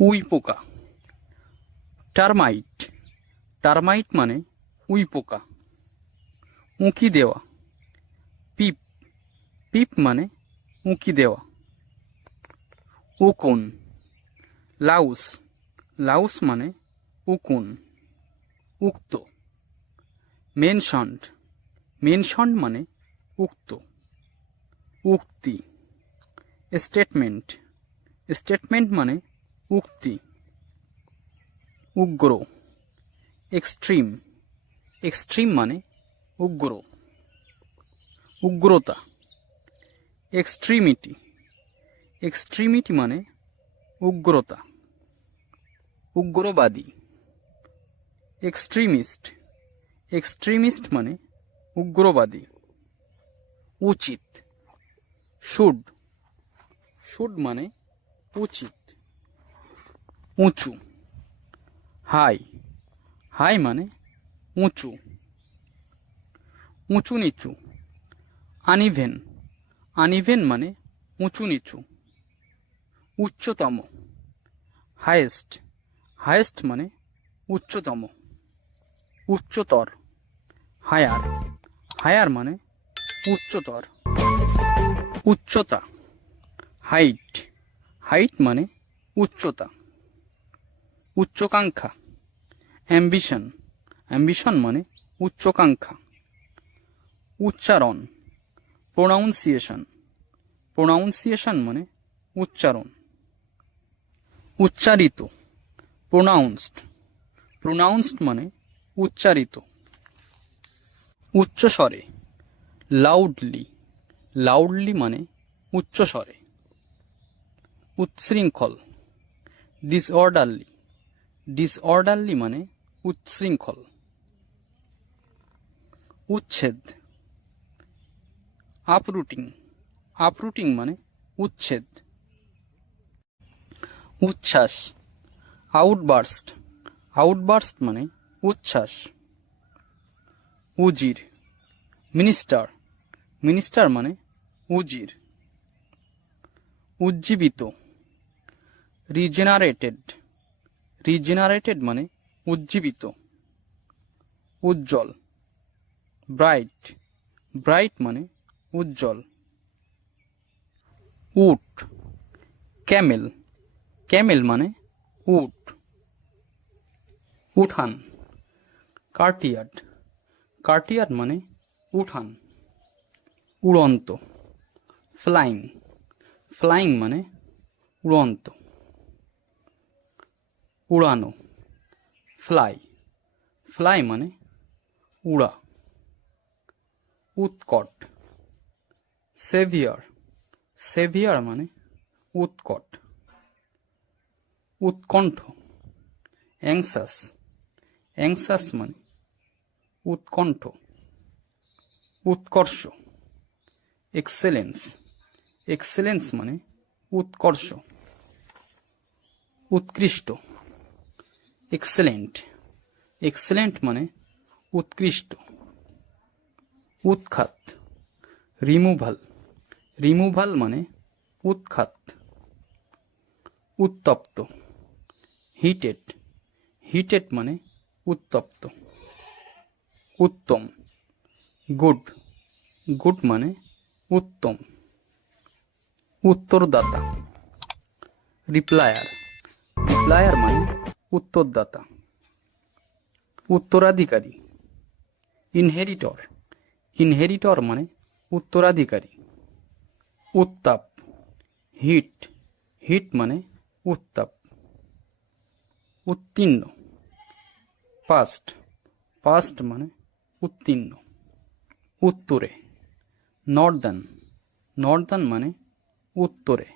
We পোকা টারমাইট। টারমাইট মানে we পোকা উঁকি দেওয়া। পিপ। পিপ মানে উঁকি দেওয়া। উকুন। লাউস। লাউস মানে উকুন। উক্ত। মেনশন্ড। মেনশন্ড মানে উক্ত। উক্তি। স্টেটমেন্ট। স্টেটমেন্ট মানে উক্তি। উগ্র। এক্সট্রিম এক্সট্রিম মানে উগ্র। উগ্রতা। এক্সট্রিমিটি এক্সট্রিমিটি মানে উগ্রতা। উগ্রবাদী। এক্সট্রিমিস্ট এক্সট্রিমিস্ট মানে উগ্রবাদী। উচিত। শুড শুড মানে উচিত। উঁচু। হাই। হাই মানে উঁচু। উঁচু নিচু। আনিভেন। আনিভেন মানে উঁচু নিচু। উচ্চতম। হায়েস্ট। হায়েস্ট মানে উচ্চতম। উচ্চতর। হায়ার। হায়ার মানে উচ্চতর। উচ্চতা। হাইট। হাইট মানে উচ্চতা। উচ্চকাঙ্ক্ষা। অ্যাম্বিশন অ্যাম্বিশন মানে উচ্চকাঙ্ক্ষা। উচ্চারণ। প্রোনাউন্সিয়েশন প্রোনাউন্সিয়েশন মানে উচ্চারণ। উচ্চারিত। প্রোনাউন্সড প্রোনাউন্সড মানে উচ্চারিত। উচ্চস্বরে। লাউডলি লাউডলি মানে উচ্চস্বরে। উচ্ছৃঙ্খল। ডিসঅর্ডারলি ডিসঅর্ডারলি মানে উচ্ছৃঙ্খল। উচ্ছেদ। আপরুটিং আপরুটিং মানে উচ্ছেদ। উচ্ছ্বাস। আউটবার্স্ট আউটবার্স্ট মানে উচ্ছ্বাস। উজির। মিনিস্টার মিনিস্টার মানে উজির। উজ্জীবিত। রিজেনারেটেড রিজেনারেটেড মানে উজ্জীবিত, উজ্জ্বল ব্রাইট ব্রাইট মানে উজ্জ্বল। উট ক্যামেল ক্যামেল মানে উট। উঠান কার্টিয়ার্ড কার্টিয়ার্ড মানে উঠান। উড়ন্ত ফ্লাইং ফ্লাইং মানে উড়ন্ত। উড়ানো। ফ্লাই ফ্লাই মানে উড়া। উৎকট। সেভিয়ার সেভিয়ার মানে উৎকট। উৎকণ্ঠ। অ্যাংসাস অ্যাংসাস মানে উৎকণ্ঠ। উৎকর্ষ। এক্সেলেন্স এক্সেলেন্স মানে উৎকর্ষ। উৎকৃষ্ট। এক্সেলেন্ট এক্সেলেন্ট মানে উৎকৃষ্ট, উৎখাত রিমুভাল রিমুভাল মানে উৎখাত, উত্তপ্ত হিটেড হিটেড মানে উত্তপ্ত, উত্তম গুড গুড মানে উত্তম, উত্তরদাতা রিপ্লায়ার রিপ্লায়ার মানে উত্তরদাতা, উত্তরাধিকারী ইনহেরিটর ইনহেরিটর মানে উত্তরাধিকারী, উত্তাপ, হিট হিট মানে উত্তাপ, উত্তীর্ণ পাস্ট পাস্ট মানে উত্তীর্ণ, উত্তরে নর্দার্ন নর্দার্ন মানে উত্তরে,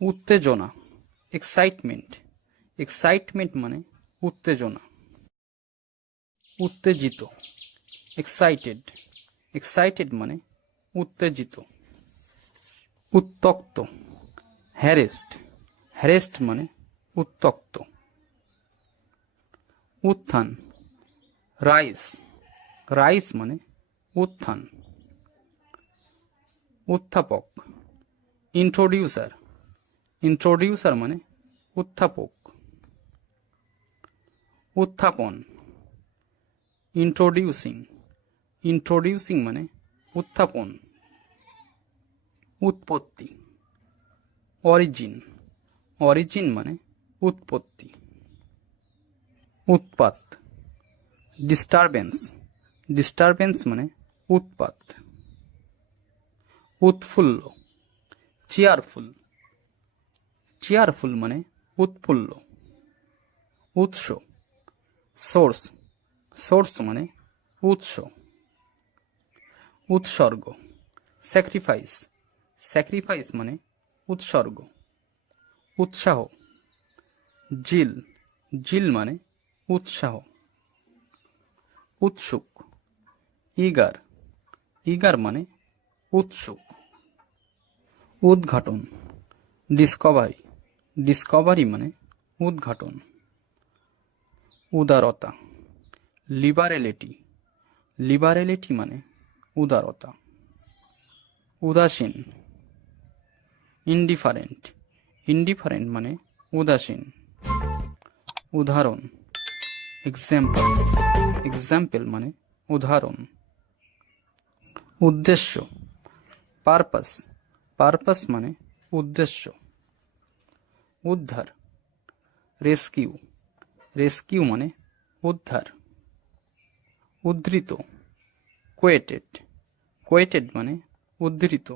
উত্তেজনা এক্সাইটমেন্ট এক্সাইটমেন্ট মানে উত্তেজনা। উত্তেজিত। এক্সাইটেড এক্সাইটেড মানে উত্তেজিত। উত্তক্ত। হ্যারেস্ট হ্যারেস্ট মানে উত্তক্ত। উত্থান। রাইস রাইস মানে উত্থান। উত্থাপক। ইন্ট্রোডিউসার ইন্ট্রোডিউসার মানে উত্থাপক। উত্থাপন ইন্ট্রোডিউসিং ইন্ট্রোডিউসিং মানে উত্থাপন, উৎপত্তি অরিজিন অরিজিন মানে উৎপত্তি, উৎপাত ডিস্টারবেন্স ডিস্টারবেন্স মানে উৎপাত, উৎফুল্ল চেয়ারফুল চেয়ারফুল মানে উৎফুল্ল, উৎস সোর্স সোর্স মানে উৎস, উৎসর্গ স্যাক্রিফাইস স্যাক্রিফাইস মানে উৎসর্গ, উৎসাহ, জিল জিল মানে উৎসাহ, উৎসুক ইগার ইগার মানে উৎসুক, উদ্ঘাটন ডিসকভারি ডিসকভারি মানে উদ্ঘাটন। উদারতা। লিবারেলিটি লিবারেলিটি মানে উদারতা। উদাসীন। ইনডিফারেন্ট ইনডিফারেন্ট মানে উদাসীন। উদাহরণ। এক্সাম্পল এক্সাম্পল মানে উদাহরণ। উদ্দেশ্য। পারপাস পারপাস মানে উদ্দেশ্য। উদ্ধার। রেস্কিউ রেস্কিউ মানে উদ্ধার। উদ্ধৃত কোয়েটেড কোয়েটেড মানে উদ্ধৃত।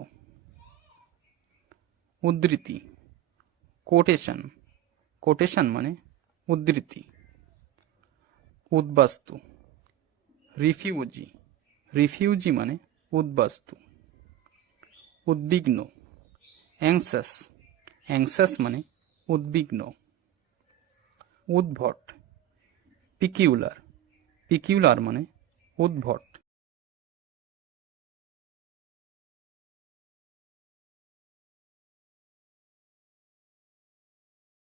উদ্ধৃতি কোটেশন কোটেশন মানে উদ্ধৃতি। উদ্বাস্তু রিফিউজি রিফিউজি মানে উদ্বাস্তু। উদ্বিগ্ন অ্যাংসাস অ্যাংসাস মানে উদ্বিগ্ন। উদ্ভট পিকিউলার পিকিউলার মানে উদ্ভট।